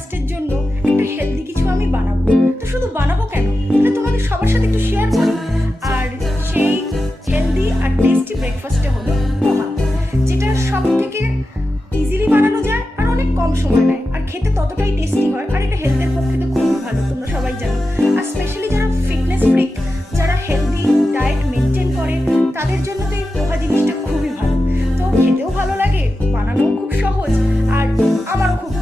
ব্রেকফাস্টের জন্য একটা হেলদি কিছু আমি বানাবো। তো শুধু বানাবো কেন, এটা তোমাদের সবার সাথে একটু শেয়ার করি। আর সেই হেলদি আর টেস্টি ব্রেকফাস্টটা হলো পোহা, যেটা সব থেকে ইজিলি বানানো যায় আর অনেক কম সময় নেয়, আর খেতে ততটাই টেস্টি হয়। আর এটা হেলথের পক্ষে তো খুবই ভালো, তোমরা সবাই জানো। আর স্পেশালি যারা ফিটনেস ফ্রিক, যারা হেলদি ডায়েট মেনটেন করে, তাদের জন্য তো এই পোহা জিনিসটা খুবই ভালো। তো খেতেও ভালো লাগে, বানানোও খুব সহজ, আর আমারও খুব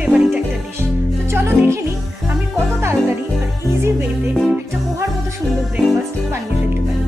ফেভারিট একটা ডিশ। তো চলো দেখে নিই আমি কত তাড়াতাড়ি আর ইজি ওয়েতে একটা পোহার মতো সুন্দর ব্রেকফাস্ট বানিয়ে ফেলতে পারি।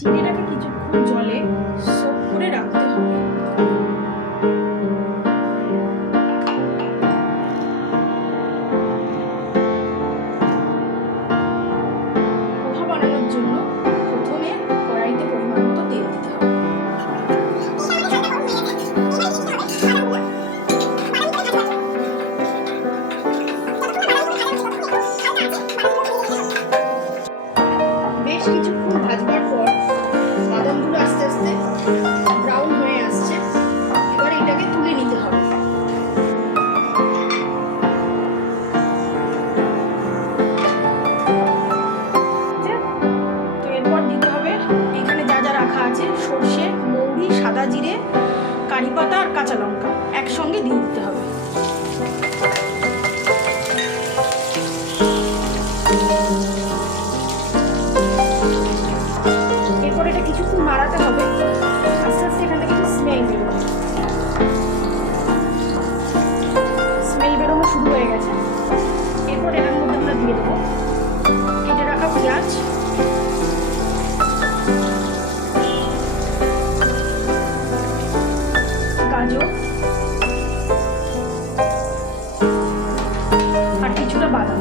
চিনিটাকে কিছুক্ষণ জলে সোক করে রাখতে হবে। পোহা বানানোর জন্য প্রথমে কড়াইতে পরিমাণ মতো তেল দিতে হবে। বেশ কিছুক্ষণ ভাজবার পর বাদামগুলো আস্তে আস্তে ব্রাউন হয়ে আসছে, এবার এটাকে তুলে নিতে হবে। তো এরপর দিতে হবে এখানে যা যা রাখা আছে, সর্ষে, মৌরি, সাদা জিরে, কারি পাতা আর কাঁচা লঙ্কা একসঙ্গে দিয়ে দিতে হবে। এরপর এটা কিছুক্ষণ নাড়াতে হবে, আস্তে আস্তে এখান থেকে স্মেল বেরোবে। স্মেল বেরোনো শুরু হয়ে গেছে। এরপর এটার মধ্যে আমরা দিয়ে দেবো কেটে রাখা পেঁয়াজ, গাজর আর কিছুটা বাদাম।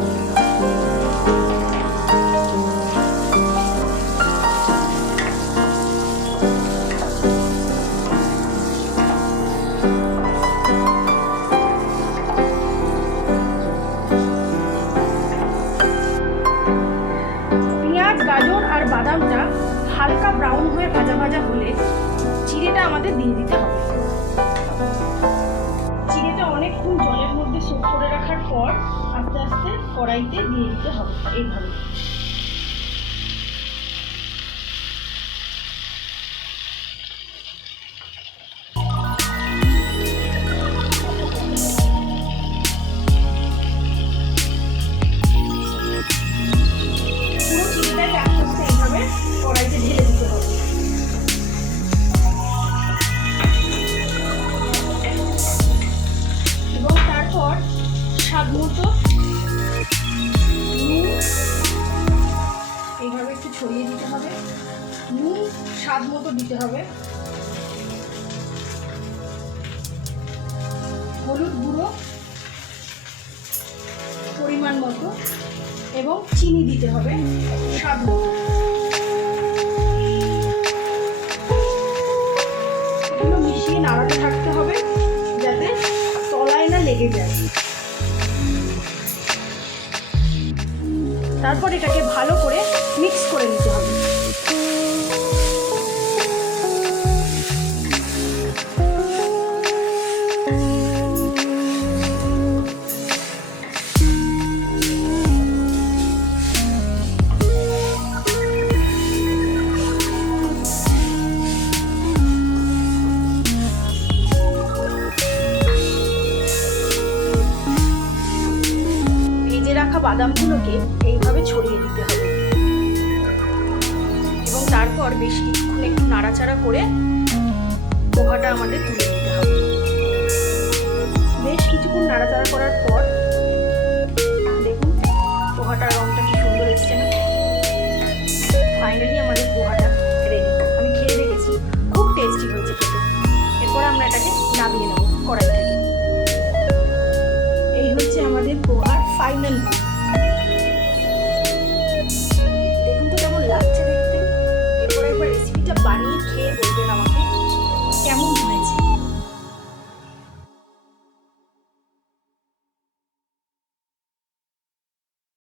গাজর আর বাদামটা হালকা ব্রাউন হয়ে ভাজা ভাজা হলে চিড়েটা আমাদের দিয়ে দিতে হবে। চিড়েটা অনেকক্ষণ জলের মধ্যে সোক করে রাখার পর আস্তে আস্তে কড়াইতে দিয়ে দিতে হবে এইভাবে। কড়াইতে ঢেলে দিতে হবে। এবং তারপর স্বাদ মতো নুন এইভাবে একটু ছড়িয়ে দিতে হবে। নুন স্বাদ মতো দিতে হবে। হলুদ গুঁড়ো পরিমাণ মতো এবং চিনি দিতে হবে স্বাদ মতো। মিশিয়ে নাড়াতে থাকতে হবে যাতে তলায় না লেগে যায়। তারপর এটাকে ভালো করে মিক্স করে নিতে হবে। বাদামগুলোকে এইভাবে ছড়িয়ে দিতে হবে এবং তারপর বেশ কিছুক্ষণ একটু নাড়াচাড়া করে পোহাটা আমাদের তুলে নিতে হবে। বেশ কিছুক্ষণ নাড়াচাড়া করার পর দেখুন পোহাটার রংটা কি সুন্দর এসছে না। ফাইনালি আমাদের পোহাটা রেডি। আমি খেয়ে দেখেছি, খুব টেস্টি হয়েছে খেতে। এরপর আমরা এটাকে নামিয়ে নেব কড়াই থেকে। এই হচ্ছে আমাদের পোহার ফাইনাল লুক।